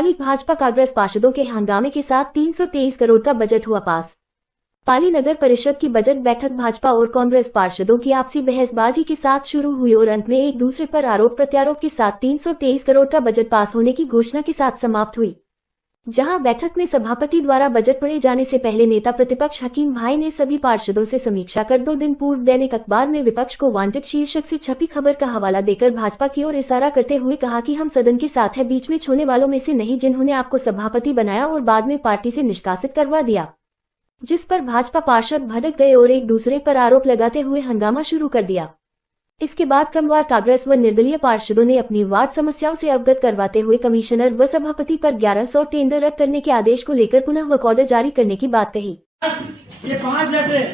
हाल भाजपा कांग्रेस पार्षदों के हंगामे के साथ 323 करोड़ का बजट हुआ पास। पाली नगर परिषद की बजट बैठक भाजपा और कांग्रेस पार्षदों की आपसी बहसबाजी के साथ शुरू हुई और अंत में एक दूसरे पर आरोप प्रत्यारोप के साथ 323 करोड़ का बजट पास होने की घोषणा के साथ समाप्त हुई। जहां बैठक में सभापति द्वारा बजट पढ़े जाने से पहले नेता प्रतिपक्ष हकीम भाई ने सभी पार्षदों से समीक्षा कर 2 दिन पूर्व दैनिक अखबार में विपक्ष को वांटेड शीर्षक से छपी खबर का हवाला देकर भाजपा की ओर इशारा करते हुए कहा कि हम सदन के साथ है, बीच में छोड़ने वालों में से नहीं जिन्होंने आपको सभापति बनाया और बाद में पार्टी से निष्कासित करवा दिया। जिस पर भाजपा पार्षद भड़क गए और एक दूसरे पर आरोप लगाते हुए हंगामा शुरू कर दिया। इसके बाद क्रमवार कांग्रेस व निर्दलीय पार्षदों ने अपनी वार्ड समस्याओं से अवगत करवाते हुए कमिश्नर व सभापति पर 1100 टेंडर रद्द करने के आदेश को लेकर पुनः वर्क ऑर्डर जारी करने की बात कही। ये 5 लेटर है,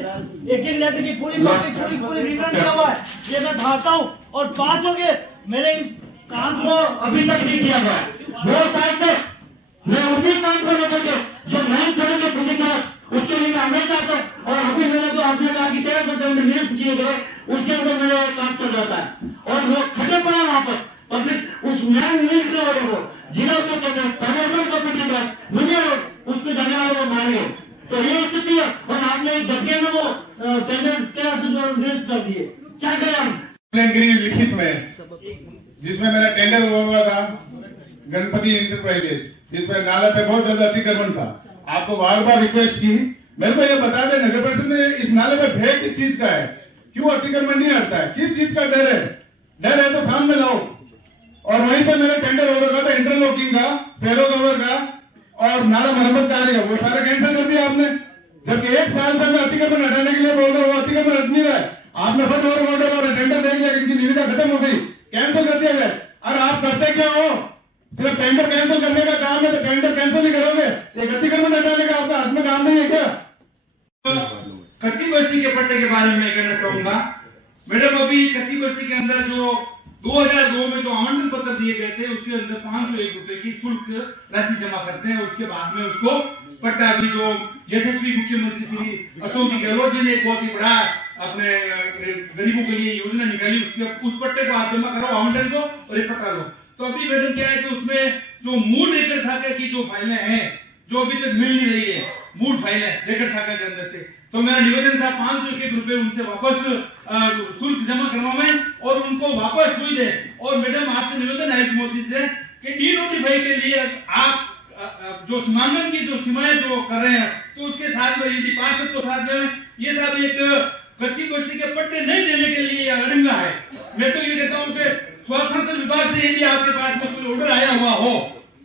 एक लेटर की पूरी विवरण दिया हुआ है, ये मैं ढालता हूँ और 5 हो गए। मेरे इस काम को अभी तक नहीं किया गया। 2 साल से मैं उसी काम को लेकर के जो नहीं छोड़ेंगे फिजिकल उसके लिए मैं हमें चाहता हूँ। और अभी मैंने जो आपने कहा कि 1300 टेंडर निरस्त किए गए उसके अंदर मेरा काम चल जाता है और वो खड़े पड़ा वहाँ पर पब्लिक उस मैन नीड के वाले को जिला को पर्यावरण को मुझे उसको जाने वाले को मारे। तो ये स्थिति है और आपने एक झटके में वो टेंडर 1300 निरस्त कर दिए। क्या करें हम? लिखित में जिसमें मेरा टेंडर हुआ था गणपति इंटरप्राइजेज, जिसमें नाला पे बहुत ज्यादा अतिक्रमण था। आपको बार बार रिक्वेस्ट की, मेरे को ये बता दे नगर परिषद में इस नाले पे भय किस चीज का है, क्यों अतिक्रमण नहीं हटता है, किस चीज का डर है? डर है तो सामने लाओ। और वहीं पे मेरा टेंडर हो रखा था इंटरलॉकिंग का, फेरो कवर का और नाला मरम्मत कार्य का, वो सारा कैंसिल कर दिया आपने। जबकि 1 साल से मैं अतिक्रमण हटाने के लिए बोल रहा हूँ, वो अतिक्रमण हट नहीं रहा है। आपने फट ऑर्डर और टेंडर दे दिया, इनकी निविदा खत्म हो गई, कैंसिल कर दिया गया। अरे आप करते क्या हो? सिर्फ टेंडर कैंसिल करने का काम है तो टेंडर कैंसिल ही करोगे, एक अतिक्रमण हटाने का आपका हाथ में काम नहीं है क्या? कच्ची बस्ती के पट्टे के बारे में कहना चाहूंगा। मैडम, अभी कच्ची बस्ती के अंदर जो 2002 में जो आवंटन पत्र दिए गए थे उसके अंदर 501 रुपए की शुल्क राशि जमा करते हैं। उसके बाद में उसको पट्टा भी जो यशस्वी मुख्यमंत्री श्री अशोक जी गहलोत जी ने एक बहुत ही बड़ा अपने गरीबों के लिए योजना निकाली, उस पट्टे को आप जमा करो आवंटन को और एक पट्टा लो। तो अभी मैडम क्या है कि उसमें जो मूल रेकड़ शाखा की जो फाइलें हैं जो अभी तक मिल नहीं रही है, मूल फाइलें रेकड़ शाखा के अंदर से, तो मेरा निवेदन था 501 रुपए उनसे वापस शुल्क जमा करवाएं और उनको वापस हुई दे। और मैडम आपसे निवेदन है मोदी से कि डी नोटिफाई के लिए आप जो सीमांकन की जो सीमाएं जो कर रहे हैं तो उसके साथ में यदि पार्षद को साथ दें, ये सब एक कच्ची बस्ती के पट्टे नहीं देने के लिए अड़ंगा है। मैं तो ये कहता हूँ कि स्वशासन विभाग से यदि आपके पास में कोई ऑर्डर आया हुआ हो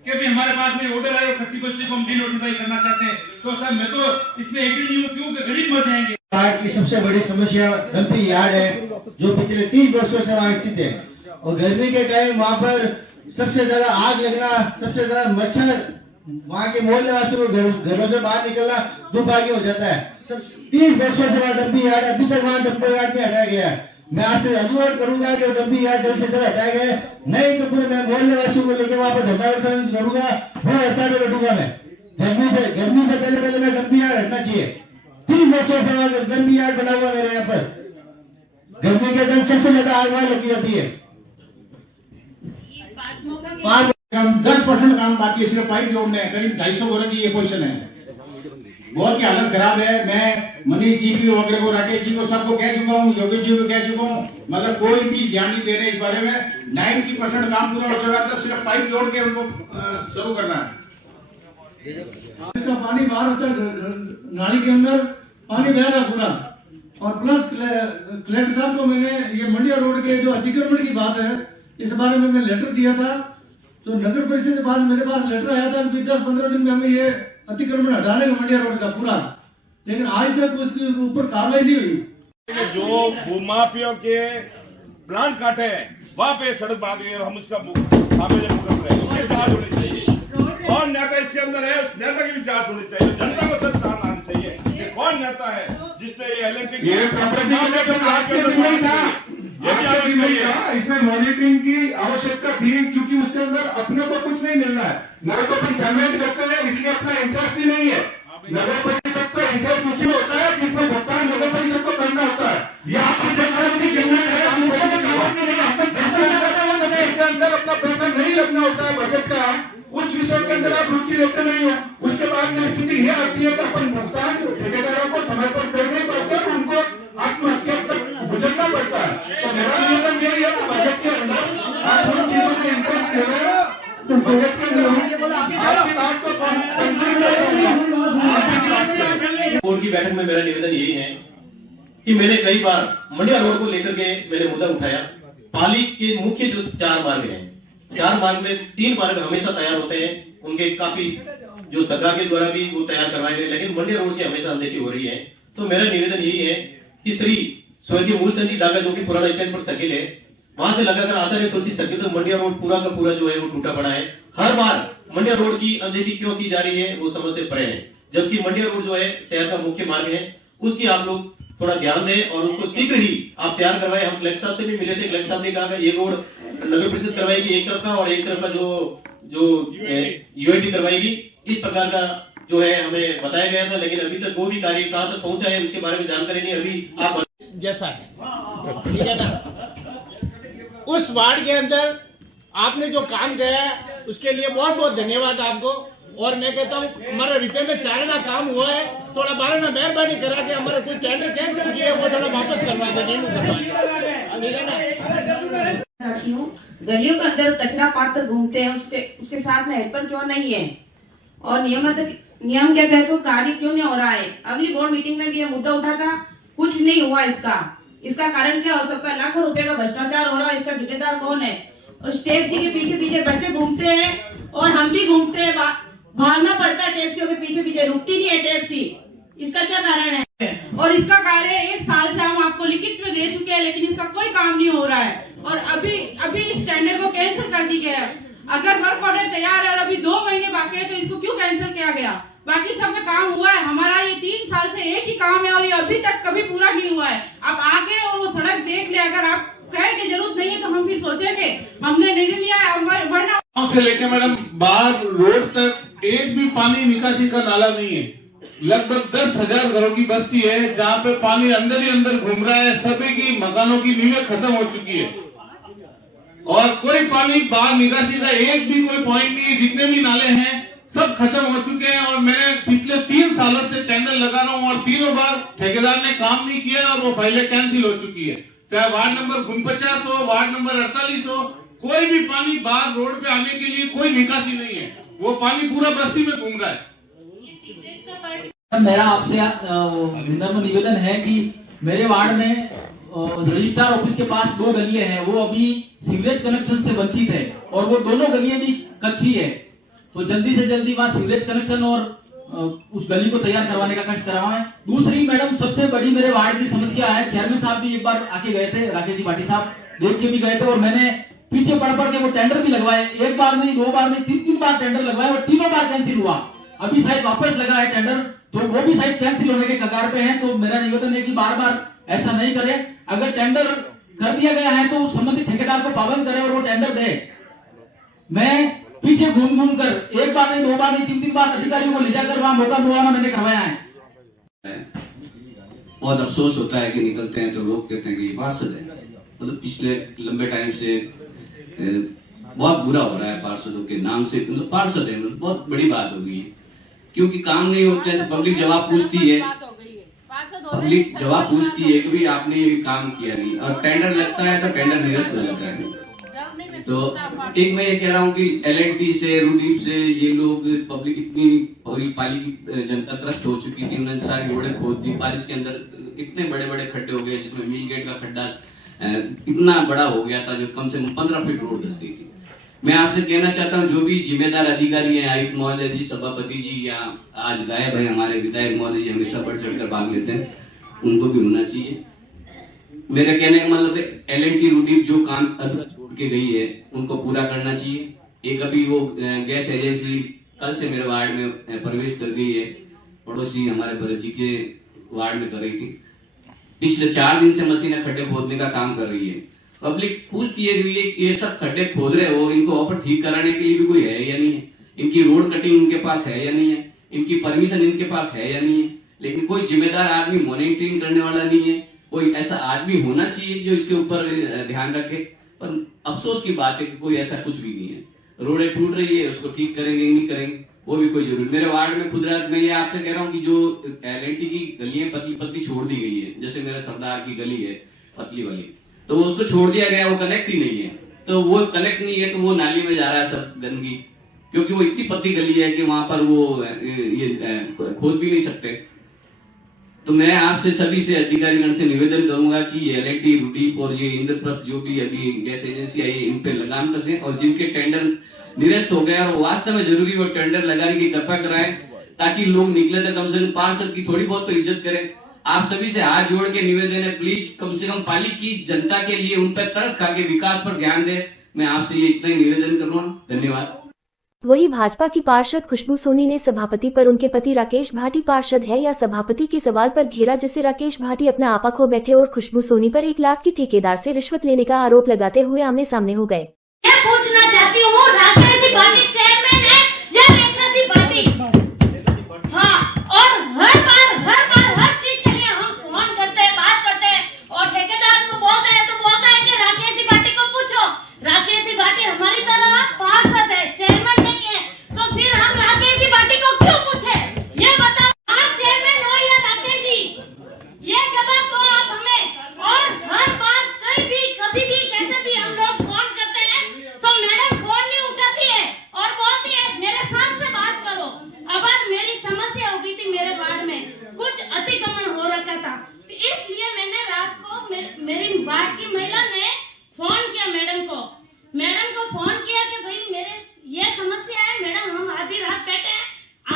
कि भाई हमारे पास में ऑर्डर आया कच्ची बस्ती को हम डी नोटिफाई करना चाहते हैं, तो सर मैं तो इसमें एग्री नहीं हूँ, क्योंकि गरीब मर जाएंगे। की सबसे बड़ी समस्या डंपिंग यार्ड है जो पिछले 3 वर्षों से वहाँ स्थित है और गर्मी के टाइम वहाँ पर सबसे ज्यादा आग लगना, सबसे ज्यादा मच्छर, वहाँ के मोहल्ले वासियों को घरों से बाहर निकलना दुर्भाग्य हो जाता है। 3 वर्षों से वहाँ डंपिंग यार्ड, अभी तक वहाँ डंपिंग यार्ड में हटाया गया है। मैं आपसे अनुरोध करूंगा कि डंपिंग यार्ड जल्द से जल्द हटाया गया, नहीं तो पूरे मैं मोहल्ले वासियों को लेकर वहाँ पर धरना प्रदर्शन करूंगा, वो हड़ताल में बैठूंगा। मैं गर्मी से पहले मैं डंपिंग यार्ड हटना चाहिए। 3 वर्षों से डंपिंग यार्ड बना हुआ मेरे यहाँ पर, गर्मी के दिन सबसे ज्यादा आग वहाँ लगी जाती है। 10% काम बाकी है, सिर्फ पाइप जोड़ने हैं, करीब 250 घरों की ये पोजीशन है। बहुत की हालत खराब है। मैं मनीष जी की वगैरह को, राकेश जी को, सबको कह चुका हूँ, योगेश जी को कह चुका हूँ, मगर कोई भी ध्यान नहीं दे रहे इस बारे में। 90% काम पूरा हो चुका है, तब सिर्फ पाइप जोड़ के उनको शुरू करना है। इसका पानी बाहर होता है, नाली के अंदर पानी बह रहा पूरा। और प्लस कलेक्टर साहब को मैंने ये मंडिया रोड के जो अतिक्रमण की बात है इस बारे में मैं लेटर दिया था, तो नगर परिषद के पास मेरे पास लेटर आया था कि 10-15 दिन में हमें ये अतिक्रमण हटाने का मंडिया रोड का पूरा, लेकिन आज तक उसके ऊपर कार्रवाई नहीं हुई। जो भूमाफियों के प्लांट काटे हैं वहाँ पे सड़क बना दी है, हम उसका उसकी जांच होनी चाहिए। कौन नेता इसके अंदर है, उस नेता की भी जांच होनी चाहिए। जनता को सब सामने आना चाहिए कि कौन नेता है जिसने ये इसमें मॉनिटरिंग की आवश्यकता थी, क्योंकि उसके अंदर अपने को कुछ नहीं मिलना है, नगर को भी पेमेंट करते हैं, इसलिए अपना इंटरेस्ट ही नहीं है। नगर परिषद का इंटरेस्ट उसी में होता है जिसमें भुगतान नगर परिषद को करना होता है। इसके अंदर अपना पैसा नहीं लगना होता है बजट का, उस विषय के अंदर आप रुचि लेते नहीं हो, उसके बाद में स्थिति ये आती है कि अपन भुगतान ठेकेदारों को समय पर कर नहीं पाते और उनको आत्महत्या तक गुजरना पड़ता है। तो मेरा निवेदन यही है कि बजट के अंदर आप उन चीजों में इंटरेस्ट ले रहे हो तो बजट के अंदर आपकी बात को बोर्ड की बैठक में मेरा निवेदन यही है कि मैंने कई बार मंडिया रोड को लेकर के मैंने मुद्दा उठाया। पाली के मुख्य जो 4 मार्ग हैं, 4 मार्ग में 3 मार्ग हमेशा तैयार होते हैं, उनके काफी जो सरकार के द्वारा भी वो तैयार करवाए गए, लेकिन मंडिया रोड की हमेशा अनदेखी हो रही है। तो मेरा निवेदन यही है कि श्री स्वर्गीय मूल संजी डागा जो कि पुराना स्टैंड पर सर्किल है, वहां से लगाकर आचार्य तुलसी सर्किल तक मंडिया रोड पूरा का पूरा जो है वो टूटा पड़ा है। हर बार मंडिया रोड की अनदेखी क्यों की जा रही है वो समझ से परे है, जबकि मंडिया रोड जो है शहर का मुख्य मार्ग है, उसकी आप लोग थोड़ा ध्यान दें और उसको शीघ्र ही आप तैयार करवाएं। हम कलेक्टर साहब से भी मिले थे, कलेक्टर साहब ने कहा कि ये रोड नगर परिषद करवाएगी एक तरफ का और एक तरफ का जो यूआईटी करवाएगी, इस प्रकार का जो है हमें बताया गया था, लेकिन अभी तक वो भी कार्य कहां तक पहुंचा है उसके बारे में जानकारी नहीं। अभी आप जैसा है, ठीक है ना, उस वार्ड के अंदर आपने जो काम किया है उसके लिए बहुत बहुत धन्यवाद आपको। और मैं कहता हूँ हमारा रुपये में चारना काम हुआ है, थोड़ा बारे में मेहरबानी करा के हमारा कोई टेंडर कैंसिल किया वो थोड़ा वापस करवा दें। गलियों के अंदर कचरा पात्र घूमते हैं, उसके साथ में हेल्पर क्यों नहीं है और नियम के तहत तो कार्य क्यों नहीं हो रहा है। अगली बोर्ड मीटिंग में भी ये मुद्दा उठा था, कुछ नहीं हुआ। इसका कारण क्या हो सकता है? लाखों रुपए का भ्रष्टाचार हो रहा है, इसका जिम्मेदार कौन है? उस टैक्सी के पीछे पीछे बच्चे घूमते हैं और हम भी घूमते हैं, भागना पड़ता है टैक्सियों के पीछे पीछे, रुकती नहीं है टैक्सी। इसका क्या कारण है? और इसका कार्य 1 साल से हम आपको लिखित में दे चुके हैं, लेकिन इसका कोई काम नहीं हो रहा है और अभी इस टेंडर को कैंसिल कर दी गया है। अगर वर्क ऑर्डर तैयार है और अभी 2 महीने बाकी है तो इसको क्यों कैंसिल किया गया? बाकी सब में काम हुआ है, हमारा ये 3 साल से एक ही काम है और ये अभी तक कभी पूरा नहीं हुआ है। आप आके और वो सड़क देख ले, अगर आप कहे की जरूरत नहीं है तो हम फिर सोचेंगे, हमने निर्णय लिया है। से लेके मैडम बाहर रोड तक एक भी पानी निकासी का नाला नहीं है। लगभग 10,000 घरों की बस्ती है जहाँ पे पानी अंदर ही अंदर घूम रहा है। सभी की मकानों की नींवें खत्म हो चुकी है और कोई पानी बाहर निकासी का एक भी कोई पॉइंट नहीं है। जितने भी नाले हैं सब खत्म हो चुके हैं और मैं पिछले 3 सालों से टेंडर लगा रहा हूँ और तीनों बार ठेकेदार ने काम नहीं किया और वो फाइलें कैंसिल हो चुकी है। चाहे वार्ड नंबर 49 हो, वार्ड नंबर 48 हो, कोई भी पानी बाहर रोड पे आने के लिए कोई निकासी नहीं है। वो पानी पूरा बस्ती में घूम रहा है। मेरा आपसे विनम्र निवेदन है कि मेरे वार्ड में रजिस्ट्रार ऑफिस के पास 2 गलियां हैं, वो अभी सीवरेज कनेक्शन से वंचित है और वो दोनों गलियां भी कच्ची है। तो जल्दी से जल्दी वहाँ सीवरेज कनेक्शन और उस गली को तैयार करवाने का कष्ट करवाएं। दूसरी मैडम सबसे बड़ी मेरे वार्ड की समस्या है, चेयरमैन साहब भी एक बार आके गए थे, राकेश जी भाटी साहब देख के भी गए थे और मैंने पीछे पड़ के वो टेंडर भी लगवाए। 1 बार नहीं, 2 बार नहीं, 3 बार टेंडर लगवाए और तीनों बार कैंसिल हुआ। अभी शायद वापस लगा है टेंडर, तो वो भी शायद कैंसिल होने के कगार पे है। तो मेरा निवेदन है कि बार बार ऐसा नहीं करे। अगर टेंडर कर दिया गया है तो संबंधित ठेकेदार को पाबंद करे और वो टेंडर दे। मैं पीछे घूम कर 1 बार नहीं, 2 बार नहीं, 3 बार अधिकारियों को ले जाकर वहां मौका मुआवजा मैंने करवाया है। बहुत अफसोस होता है कि निकलते हैं तो लोग कहते हैं कि ये पार्षद है। मतलब पिछले लंबे टाइम से बहुत बुरा हो रहा है पार्षदों के नाम से। मतलब पार्षद है, मतलब बहुत बड़ी बात हो गई है, क्योंकि काम नहीं होते हैं तो पब्लिक जवाब पूछती है, पब्लिक जवाब पूछती है कि भाई आपने ये काम किया नहीं, और टेंडर लगता है तो टेंडर निरस्त हो जाता है। तो एक मैं ये कह रहा हूँ कि एलएनटी से, रूडीप से ये लोग पब्लिक इतनी पाली की जनता त्रस्त हो चुकी थी, उन्होंने सारी रोडें खोद दी। बारिश के अंदर इतने बड़े बड़े खड्डे हो गए जिसमें मिल गेट का खड्डा इतना बड़ा हो गया था जो कम से कम 15 फीट रोड धंस गई थी। मैं आपसे कहना चाहता हूँ जो भी जिम्मेदार अधिकारी हैं, आयुक्त महोदय जी, सभापति जी, या आज गायब है हमारे विधायक महोदय जी, हमेशा बढ़ चढ़कर भाग लेते हैं, उनको भी होना चाहिए। मेरे कहने का मतलब एलएनटी रूडीप जो काम अधूरा छोड़ के गई है उनको पूरा करना चाहिए। एक अभी वो गैस एजेंसी कल से मेरे वार्ड में प्रवेश कर गई है, पड़ोसी हमारे भरत जी के वार्ड में कर रही थी। पिछले 4 दिन से मशीनें खड्डे खोदने का काम कर रही है। पब्लिक पूछती है कि ये सब खड्डे खोद रहे हो, इनको ऑफर ठीक कराने के लिए भी कोई है या नहीं है, इनकी रोड कटिंग इनके पास है या नहीं है, इनकी परमिशन इनके पास है या नहीं है। लेकिन कोई जिम्मेदार आदमी मॉनिटरिंग करने वाला नहीं है। कोई ऐसा आदमी होना चाहिए जो इसके ऊपर ध्यान रखे, पर अफसोस की बात है कि कोई ऐसा कुछ भी नहीं है। रोडें टूट रही है, उसको ठीक करेंगे नहीं करेंगे वो भी कोई जरूरी। मेरे वार्ड में खुद रात में ये आपसे कह रहा हूँ कि जो L&T की गलियां पतली पतली छोड़ दी गई है, जैसे मेरा सरदार की गली है पतली वाली, तो वो उसको छोड़ दिया गया, वो कनेक्ट ही नहीं है। तो वो कनेक्ट नहीं है तो वो नाली में जा रहा है सब गंदगी, क्योंकि वो इतनी पतली गली है कि वहां पर वो ये खोद भी नहीं सकते। तो मैं आपसे सभी से अधिकारीगण से निवेदन करूंगा कि L&T, रूडीप और ये इंद्रप्रस्थ जो भी अभी गैस एजेंसी आई है इन पे लगाम कसें, और जिनके टेंडर निरस्त हो गए और वास्तव में जरूरी वो टेंडर लगाने की कृपा कराएं, ताकि लोग निकले तो कम से कम पार्षद की थोड़ी बहुत तो इज्जत करें। आप सभी से हाथ जोड़ के निवेदन है, प्लीज कम से कम पाली की जनता के लिए उन पर तरस खा के विकास पर ध्यान दें। मैं आपसे ये इतना ही निवेदन करूंगा, धन्यवाद। वही भाजपा की पार्षद खुशबू सोनी ने सभापति पर उनके पति राकेश भाटी पार्षद है या सभापति के सवाल पर घेरा, जिससे राकेश भाटी अपना आपा खो बैठे और खुशबू सोनी पर 1 लाख की ठेकेदार से रिश्वत लेने का आरोप लगाते हुए आमने सामने हो गए। मैं पूछना चाहती हूँ, राकेश भाटी चेयरमैन है या रेखा भाटी? हाँ, और हर चीज के लिए हम फोन करते हैं, बात करते हैं, और ठेकेदार को बोलते हैं कि राकेश भाटी को पूछो। राकेश भाटी हमारी तरह पार्षद है, चेयरमैन नहीं है, तो फिर हम राकेश भाटी को क्यों पूछे? ये बताओ, आप चेयरमैन हो या राकेश जी? ये जवाब दो आप हमें। और हर बार कभी भी कैसे भी हम लोग फोन करते हैं तो मैडम फोन नहीं उठाती है और बोलती है मेरे साथ से बात करो। अब आज मेरी समस्या हो गई थी, मेरे वार्ड में कुछ अतिक्रमण हो रखा था, तो इसलिए मैंने रात को मेरी वार्ड की महिला ने फोन किया मैडम को फोन किया कि भाई मेरे ये समस्या है मैडम, हम आधी रात बैठे हैं,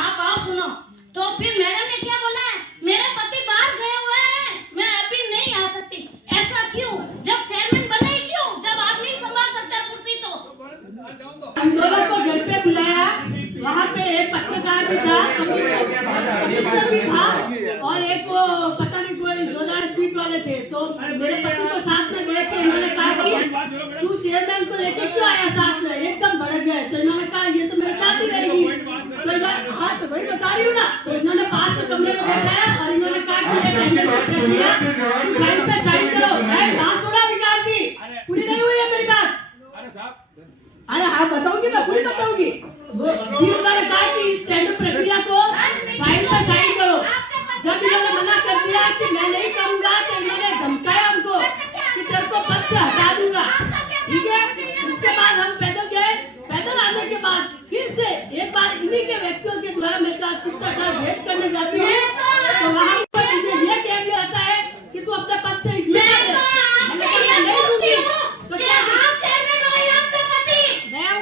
आप आओ सुनो। तो फिर मैडम ने क्या बोला है, मेरे पति बाहर गए हुए हैं, मैं अभी नहीं आ सकती। ऐसा क्यों? जब चेयरमैन बने ही क्यों, जब आप नहीं संभाल सकता कुर्सी तो। हम दोनों को घर पे बुलाया, वहाँ पे एक पत्रकार भी था, भी था, और एक वो पता नहीं कोई जोरदार स्वीट वाले थे। तो मेरे पति को साथ में गए थे, इन्होंने कहा कि तू चेयरमैन को लेकर क्यों आया साथ में, एकदम भड़क गए। तो इन्होंने कहा ये तो मेरे साथ ही रहेगी। तो हाँ, तो वही बता रही हूँ ना। तो इन्होंने पास में कमरे में बैठाया और इन्होंने कहा कि साइन करो। बात सुना विकास जी, पूरी नहीं हुई है मेरी बात। अरे हाँ बताऊंगी, मैं पूरी बताऊंगी। उन्होंने कहा कि इस टेंडर प्रक्रिया को फाइल पर साइन करो। जब इन्होंने मना कर दिया कि मैं नहीं करूंगा, तो इन्होंने धमकाया हमको कि तेरे को पद से हटा दूंगा, ठीक है। उसके बाद हम पैदल गए, पैदल आने के बाद फिर से एक बार इन्हीं के व्यक्तियों के द्वारा मेरे साथ शिष्टाचार भेंट करने जाती है, तो वहाँ पर मुझे ये कह दिया जाता है कि तू अपने पद से इस्तीफा दे। नहीं दूंगी तो क्या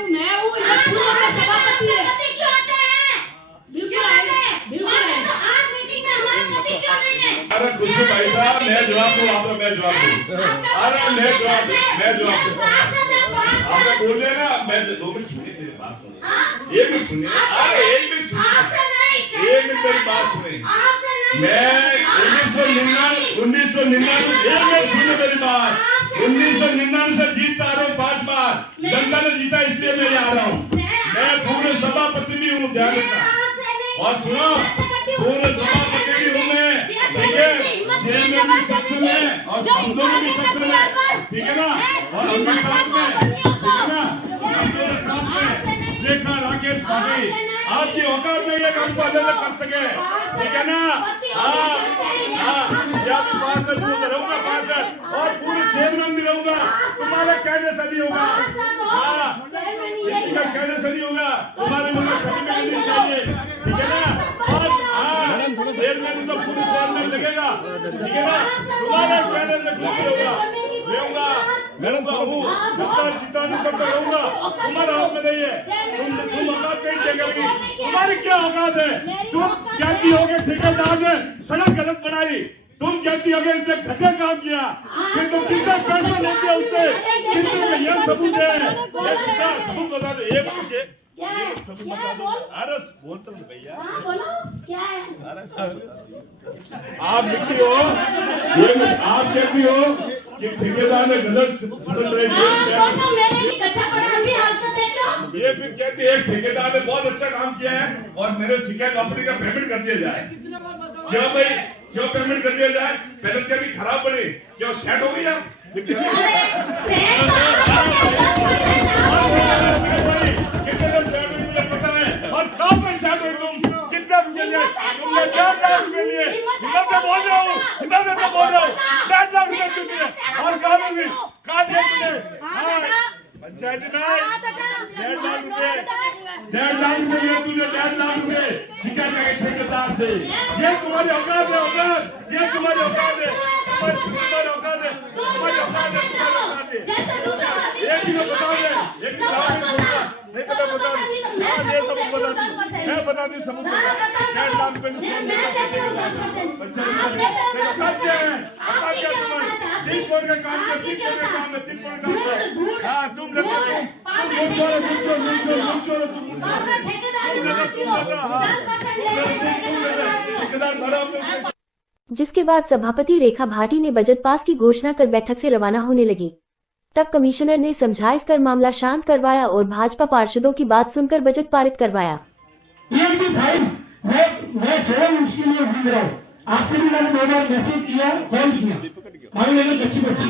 मैं हूँ सभापति है। अरे खुशबू भाई साहब, मैं जवाब दूँ आपको, मैं जवाब दूँ। अरे मैं जवाब दूँ। आपने बोले ना, मैं 2 मिनट सुनिए, मेरी बात सुनिए, एक मिनट सुनिए। अरे एक मिनट सुनिए, एक मिनट मेरी बात सुनिए। मैं 1999 एक मिनट सुनिए मेरी बात। 1999 से जीतता रहा हूँ 5 बार, जनता ने जीता इसलिए मैं यहाँ आ रहा हूँ। मैं पूर्ण सभापति भी हूँ, ध्यान रखना। और सुनो, पूर्ण सभापति भी हूँ मैं, ठीक है। चेयरमैन भी सक्षम है और हम दोनों भी सक्षम है, ठीक है ना। और हम भी साथ में, ठीक है ना, हम दोनों साथ में। देखा राकेश भाटी, आपकी औकात नहीं है कि हमको अलग कर सके, ठीक है ना। या तो पार्षद रहूंगा, पार्षद और पूरे चेयरमैन भी रहूंगा, तुम्हारे कहने से नहीं होगा। किसी का कहने से नहीं होगा, तुम्हारे मुझे सर्टिफिकेट नहीं चाहिए, ठीक है ना। और चेयरमैन तो पूरे चेयरमैन लगेगा, ठीक है ना। तुम्हारे कहने से कुछ नहीं होगा, रहूंगा, जिताने तक रहूंगा, तुम्हारा हाथ में नहीं है। तुम औकात नहीं टेकेगी, तुम्हारी क्या औकात है? तुम कहती हो कि ठेकेदार ने सड़क गलत बनाई, तुम कहती हो कि इसने घटिया काम किया, फिर तुम कितना पैसा लेते हो उससे, कितने ये सबूत है, सबूत बता दो। एक सबूत बता दो। अरे बोल तो भैया, आप लिखती हो, आप कहती हो कि ठेकेदार ने गलत ये फिर कहती है ठेकेदार ने बहुत अच्छा काम किया है और मेरे शिकायत कंपनी का पेमेंट कर दिया जाए। क्यों भाई, क्यों पेमेंट कर दिया जाए? पहले क्या खराब पड़ी, क्यों सेट हो गया? औकात हुई तुम? कितना रुपये लिए? तुमने 1.5 लाख रुपये लिए। हिम्मत से बोल रहा हूँ, हिम्मत से बोल रहा हूँ। 1.5 लाख रुपये तुमने और कानून भी काट दिया तुमने। हाँ, पंचायती में 1.5 लाख रुपये, 1.5 लाख रुपये लिए तुमने, 1.5 लाख रुपये शिकायत करें ठेकेदार से। ये तुम्हारी औकात है, औकात, ये तुम्हारी औकात है, तुम्हारी औकात है, तुम्हारी औकात है, तुम्हारी औकात है। एक ही मैं बता दे, एक ही नहीं छोड़ूंगा, नहीं तो मैं बता दूं, हाँ ये सब बता दूं, मैं बता दूं सबूत। 1.5 लाख रुपये ने सुन लिया, औकात क्या है, औकात क्या तुम्हारी? 3 करोड़ का काम है, 3 करोड़ का काम है, 3 करोड़ का काम है। हाँ तुम लगा, तुम छोड़ो, तुम छोड़ो, तुम लगा, हाँ ठेकेदार भरा आपने। जिसके बाद सभापति रेखा भाटी ने बजट पास की घोषणा कर बैठक से रवाना होने लगी। तब कमिश्नर ने समझाइश कर मामला शांत करवाया और भाजपा पार्षदों की बात सुनकर बजट पारित करवाया। मैं स्वयं उसके लिए घूम रहा हूँ। आपसे भी मैंने 2 बार मैसेज किया, कॉल किया, मालूम लेकिन कच्ची बस्ती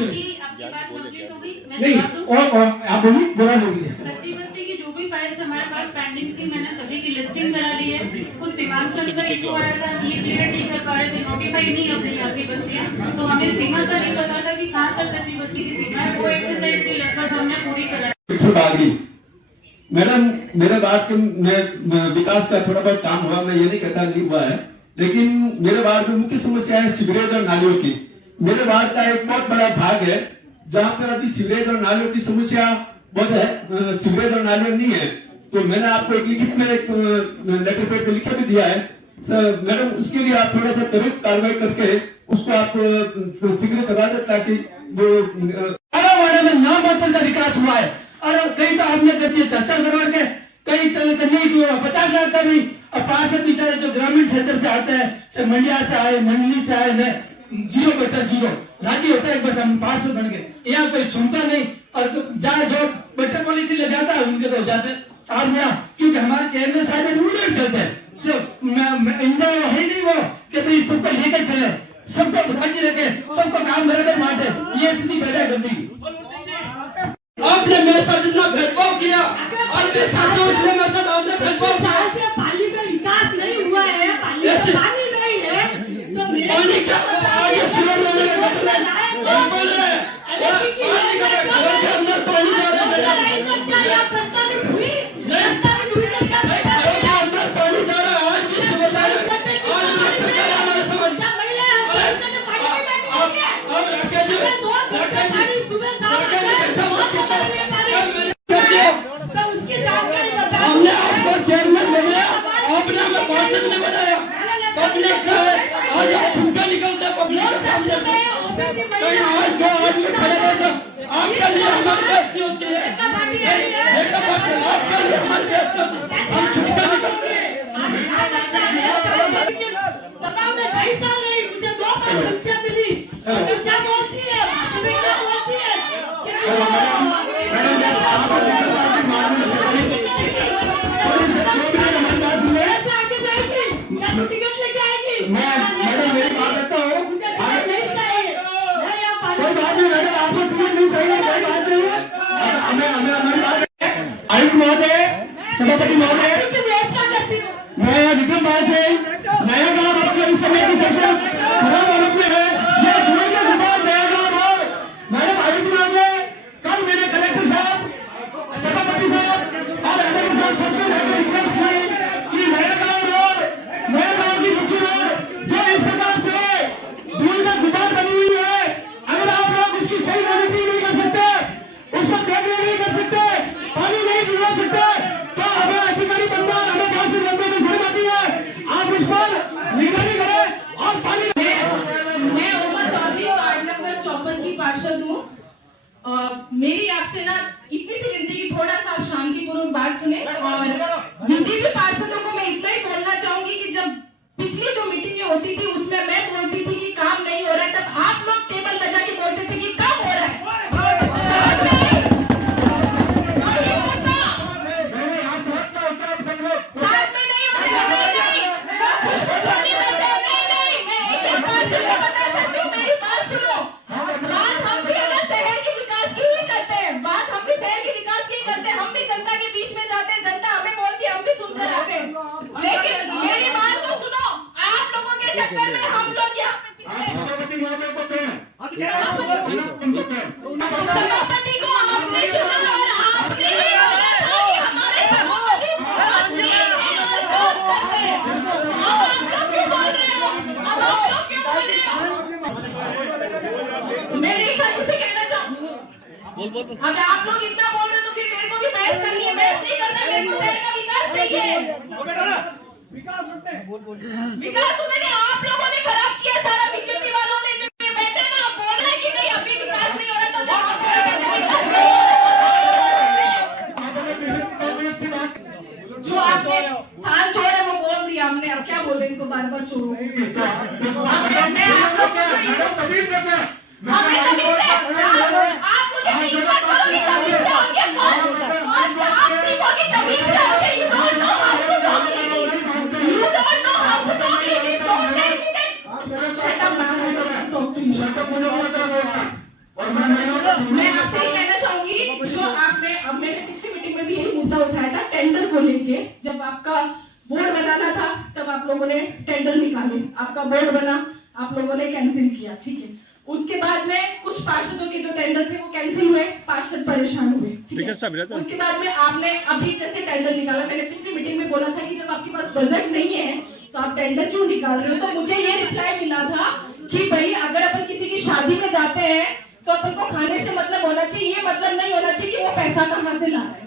नहीं। और आप बोलिए, बोला होगी कच्ची बस्ती की जो भी फाइल्स हमारे पास पेंडिंग थी, मैंने सभी की लिस्टिंग करा ली है। कुछ सीमांकन का इशू आया था, ये क्लियर नहीं कर पा रहे थे, नोटिफाई नहीं अपनी आपकी बस्तियाँ, तो हमें सीमा का नहीं पता था कि कहाँ तक कच्ची बस्ती की सीमा है। वो एक्सरसाइज की लगभग हमने पूरी करा। मैडम, मेरे वार्ड में विकास का थोड़ा बहुत काम हुआ, मैं ये नहीं कहता नहीं हुआ है, लेकिन मेरे वार्ड में मुख्य समस्या है सीवरेज और नालियों की। मेरे वार्ड का एक बहुत बड़ा भाग है जहाँ पर अभी सीवरेज और नालियों की समस्या बहुत है, सीवरेज और नालियों नहीं है। तो मैंने आपको एक लिखित में एक लेटर पेड पे लिख भी दिया है सर। मैडम, उसके लिए आप थोड़ा सा त्वरित कार्रवाई करके उसको आप शीघ्र करवा दें, ताकि जो वार्ड में नाम मात्र का विकास हुआ है। और कई तो आपने कर दिया चर्चा करवा के, कई चल नहीं किया, 50 लाख का भी। और पार्षद बेचारे जो ग्रामीण क्षेत्र से आते हैं, चाहे मंडिया से आए, मंडली से आए, 0/0 राजी होता है, बस हम 500 बन गए। यहाँ कोई सुनता नहीं, और जहाँ जो बट्टर पॉलिसी ले जाता है उनके तो हो जाते हैं साल में, क्योंकि हमारे चेयरमैन साहब रूलर चलते हैं। इंडिया है नहीं वो कि भाई सबको लेकर चले, सबको भाजी रखे, सबको काम बराबर बांटे, ये स्थिति पैदा कर दी। आपने मेरे साथ इतना भेदभाव किया, आपके साथ उसने मेरे साथ आपने भेदभाव किया। पाली में विकास नहीं हुआ है, पाली में पानी नहीं है, तो पानी क्या आगे शिविर लेने में बोल रहे हैं, पानी का घर के अंदर पानी जा रहा है, प्रस्तावित हुई अंदर पानी जा रहा है। आज भी समझ आ रहा है, आज सरकार हमारे समझ हमने आपको चेयरमैन बनाया, आपने हमें पार्षद ने बनाया, पब्लिक से आज आप छुपके निकलते हैं पब्लिक के सामने से। कहीं आज 2 आदमी खड़े रहते, आपके लिए हमारी बेइज्जती होती है, आपके लिए हमारी बेइज्जती होती है, हम छुपके निकलते हैं। बताओ, मैं 22 साल रही, मुझे 2 बार संख्या मिली, तो क्या बोलती है, क्या बोलती है? टिकट लेके आएगी। मैडम मेरी बात करता हूँ, नहीं चाहिए, कोई बात नहीं मैडम, आपको टिकट नहीं चाहिए, कोई बात नहीं है। हमें हमारी बात आयुक्त महोदय, सभापति महोदय, मैं विक्रम पाल से नया गांव आपके इस समय की सबसे खराब हालत में है। ये धुएं के गुबार नया गांव है। मैडम आयुक्त महोदय, कल मेरे कलेक्टर साहब, सभापति साहब और एमएलए साहब सबसे रिक्वेस्ट की कि नया गांव की मुख्य रोड जो इस प्रकार से धूल में गुबार बनी हुई है, अगर आप लोग उसकी सही मॉनिटरिंग नहीं कर सकते, उसको देखरेख नहीं कर सकते, पानी नहीं पिलवा सकते, तो हमें अधिकारी बनना, हमें कहां से बनने में शर्म आती है। आप उस पर निगरानी करें और पानी। मैं उमा चौधरी, वार्ड नंबर 54 की पार्षद हूँ। मेरी आपसे ना इतनी सी विनती की थोड़ा सा आप शांतिपूर्वक बात सुने। और बीजेपी पार्षदों को मैं इतना ही बोलना चाहूंगी कि जब पिछली जो मीटिंग होती थी उसमें मैं बोलती थी कि काम नहीं हो रहा है, तब आप लोग टेबल बजा के बोलते थे कि काम हो रहा है। साथ में नहीं होते, मेरी बात सुनो। बात हम भी है ना शहर के विकास की ही करते हैं, बात हम भी शहर के विकास की करते हैं, हम भी जनता के बीच में जाते हैं, जनता हमें बोलती है, हम भी सुनकर आते हैं। लेकिन चक्कर में हम लोग यहाँ पे पिछले सभापति को आपने चुना और आपने हमारे सभापति मैं नहीं था जिसे कहना चाहूँ। अगर आप लोग इतना बोल रहे हो तो फिर मेरे को भी बहस करनी है। बहस नहीं करना, मेरे को शहर का विकास चाहिए। विकास तो मैंने आप लोगों ने खराब किया, सारा बीजेपी वालों ने जो ये बैठे ना बोल रहे कि नहीं अभी विकास नहीं हो रहा तो जो आपने थान छोड़े वो बोल दिया हमने, अब क्या बोले इनको बार बार छोड़ो। मैं आपसे ये कहना चाहूंगी, जो आपने अब मैंने पिछली मीटिंग में भी यही मुद्दा उठाया था टेंडर को लेके। जब आपका बोर्ड बनाना था तब आप लोगों ने टेंडर निकाले, आपका बोर्ड बना, आप लोगों ने कैंसिल किया, ठीक है। उसके बाद में कुछ पार्षदों के जो टेंडर थे वो कैंसिल हुए, पार्षद परेशान हुए, ठीक है। उसके बाद में आपने अभी जैसे टेंडर निकाला, मैंने पिछली मीटिंग में बोला था कि जब आपके पास बजट नहीं है तो आप टेंडर क्यों निकाल रहे हो। तो मुझे ये रिप्लाई मिला था कि भाई अगर अपन किसी की शादी में जाते हैं तो अपन को खाने से मतलब होना चाहिए, ये मतलब नहीं होना चाहिए कि वो पैसा कहाँ से ला रहे हैं।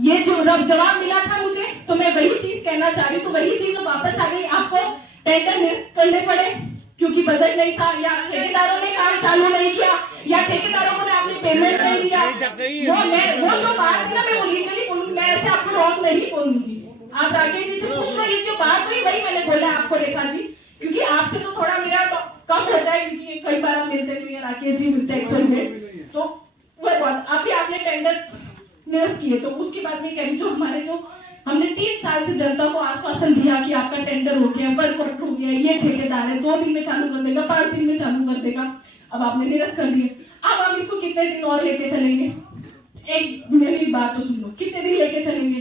ये जो जवाब मिला था मुझे, तो मैं वही चीज कहना चाह रही हूँ। तो वही चीज वापस आ गई, आपको टेंडर मिस करने पड़े क्योंकि बजट नहीं था, या ठेकेदारों ने काम चालू नहीं किया, या ठेकेदारों को आपने पेमेंट नहीं दिया। वो जो बात है ना, मैं वो लीगली बोलूंगी, मैं ऐसे आपको रॉन्ग नहीं बोलूंगी। आप राकेश जी से पूछ लो, ये जो बात हुई वही मैंने बोला आपको रेखा जी, क्योंकि आपसे तो थोड़ा मेरा कम होता है क्योंकि कई बार आप मिलते नहीं है, राकेश जी मिलते हैं, तो वह बात अभी आपने टेंडर मिस किए। तो उसके बाद में कह रही जो हमारे जो हमने 3 साल से जनता को आश्वासन दिया कि आपका टेंडर हो गया, वर्क आउट हो गया, ये ठेकेदार है 2 दिन में चालू कर देगा, 5 दिन में चालू कर देगा, अब आपने निरस्त कर दिए। अब हम इसको कितने दिन और लेके चलेंगे? एक मेरी बात तो सुन लो, कितने दिन लेके चलेंगे?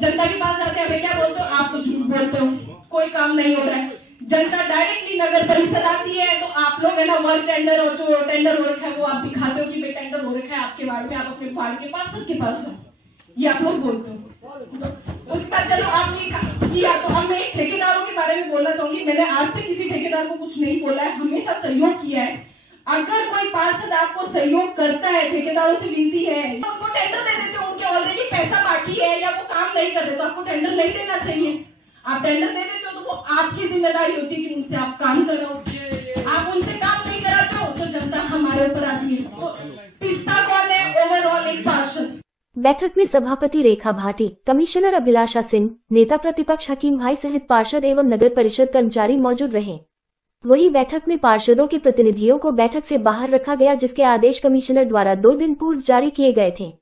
जनता के पास जाते हैं, हमें क्या बोलते हो? आप तो झूठ बोलते हो, कोई काम नहीं हो रहा है। जनता डायरेक्टली नगर परिषद आती है तो आप लोग है ना वर्क टेंडर और जो टेंडर हो रखा है वो आप दिखाते हो कि भाई टेंडर हो रखा है आपके वार्ड में, आप अपने वार्ड के पार्षद के पास हो, ये आप लोग बोलते हो। उसका चलो आपने किया, तो अब मैं ठेकेदारों के बारे में बोलना चाहूंगी। मैंने आज तक किसी ठेकेदार को कुछ नहीं बोला है, हमेशा सहयोग किया है। अगर कोई पार्षद आपको सहयोग करता है, ठेकेदारों से विनती है, तो उनको टेंडर दे देते हो, उनके ऑलरेडी पैसा बाकी है या वो काम नहीं कर रहे तो आपको टेंडर नहीं देना चाहिए। आप टेंडर दे देते हो तो वो आपकी जिम्मेदारी होती है कि उनसे आप काम कराओ। आप उनसे काम नहीं कराते हो तो जनता हमारे ऊपर आती है। तो पिस्ता कौन है? ओवरऑल एक पार्षद। बैठक में सभापति रेखा भाटी, कमिश्नर अभिलाषा सिंह, नेता प्रतिपक्ष हकीम भाई सहित पार्षद एवं नगर परिषद कर्मचारी मौजूद रहे। वही बैठक में पार्षदों के प्रतिनिधियों को बैठक से बाहर रखा गया, जिसके आदेश कमिश्नर द्वारा 2 दिन पूर्व जारी किए गए थे।